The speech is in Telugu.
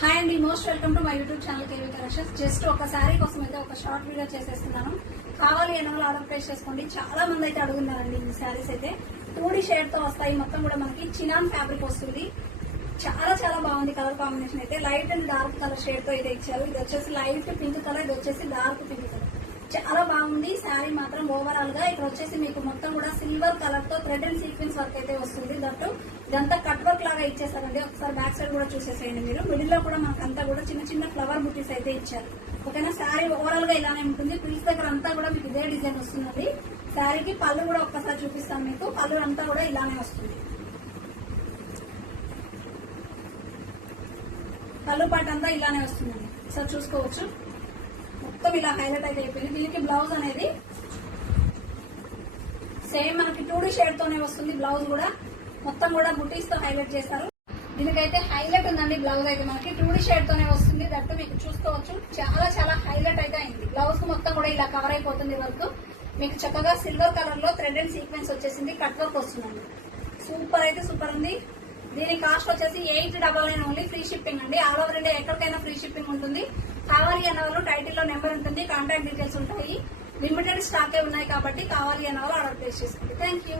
హాయ్ అండి, most welcome to my YouTube channel KV collections. Just ఒక శారీ కోసం అయితే ఒక షార్ట్ వీడియో చేసేస్తున్నాను. కావాలి అనే వాళ్ళు ఆర్డర్ ప్లేస్ చేసుకోండి. చాలా మంది అయితే అడుగున్నారండి. ఈ శారీస్ అయితే 2D షేడ్ తో వస్తాయి. మొత్తం కూడా మనకి చినాన్ ఫ్యాబ్రిక్ వస్తుంది. చాలా చాలా బాగుంది. కలర్ కాంబినేషన్ అయితే light and dark colour shade తో అయితే ఇచ్చారు. ఇది వచ్చేసి లైట్ పింక్ కలర్, ఇది వచ్చేసి డార్క్ పింక్ కలర్. చాలా బాగుంది శారీ మాత్రం. ఓవరాల్ గా ఇక్కడ వచ్చేసి మీకు మొత్తం కూడా సిల్వర్ కలర్ తో థ్రెడ్ అండ్ సీక్వెన్స్ వర్క్ అయితే వస్తుంది. దట్టు ఇదంతా కట్ వర్క్ లాగా ఇచ్చేసారండి. ఒకసారి బ్యాక్ సైడ్ కూడా చూసేసేయండి మీరు. మిడిల్ లో కూడా మనకంతా కూడా చిన్న చిన్న ఫ్లవర్ బుటీస్ అయితే ఇచ్చారు. ఓకేనా, శారీ ఓవరాల్ గా ఇలానే ఉంటుంది. పిల్స్ దగ్గర అంతా కూడా మీకు ఇదే డిజైన్ వస్తుంది. శారీకి పళ్ళు కూడా ఒక్కసారి చూపిస్తాను మీకు. పళ్ళు అంతా కూడా ఇలానే వస్తుంది. పళ్ళు పాట అంతా ఇలానే వస్తుందండి. సార్ చూసుకోవచ్చు, మొత్తం ఇలా హైలైట్ అయితే అయిపోయింది. దీనికి బ్లౌజ్ అనేది సేమ్ మనకి 2D షేడ్ తోనే వస్తుంది. బ్లౌజ్ కూడా మొత్తం కూడా బుటీస్ తో హైలైట్ చేస్తారు. దీనికైతే హైలైట్ ఉందండి. బ్లౌజ్ అయితే మనకి 2D షేడ్ తోనే వస్తుంది. దట్టు మీకు చూసుకోవచ్చు, చాలా చాలా హైలైట్ అయితే అయింది. బ్లౌజ్ కు మొత్తం కూడా ఇలా కవర్ అయిపోతుంది వర్క్. మీకు చక్కగా సిల్వర్ కలర్ లో థ్రెడ్ అండ్ సీక్వెన్స్ వచ్చేసింది. కట్ వర్క్ వస్తుందండి. సూపర్ అయితే సూపర్ ఉంది. దీని కాస్ట్ వచ్చేసి 899 ఓన్లీ. ఫ్రీ షిప్పింగ్ అండి. ఆల్ ఓవర్ ఇండియా ఎక్కడికైనా ఫ్రీ షిప్పింగ్ ఉంటుంది. కావాలి అన్న వాళ్ళు టైటిల్ లో నెంబర్ ఉంటుంది, కాంటాక్ట్ డీటెయిల్స్ ఉంటాయి. లిమిటెడ్ స్టాకే ఉన్నాయి కాబట్టి కావాలి అన్న వాళ్ళు ఆర్డర్ ప్లేస్ చేసుకోండి. Thank you.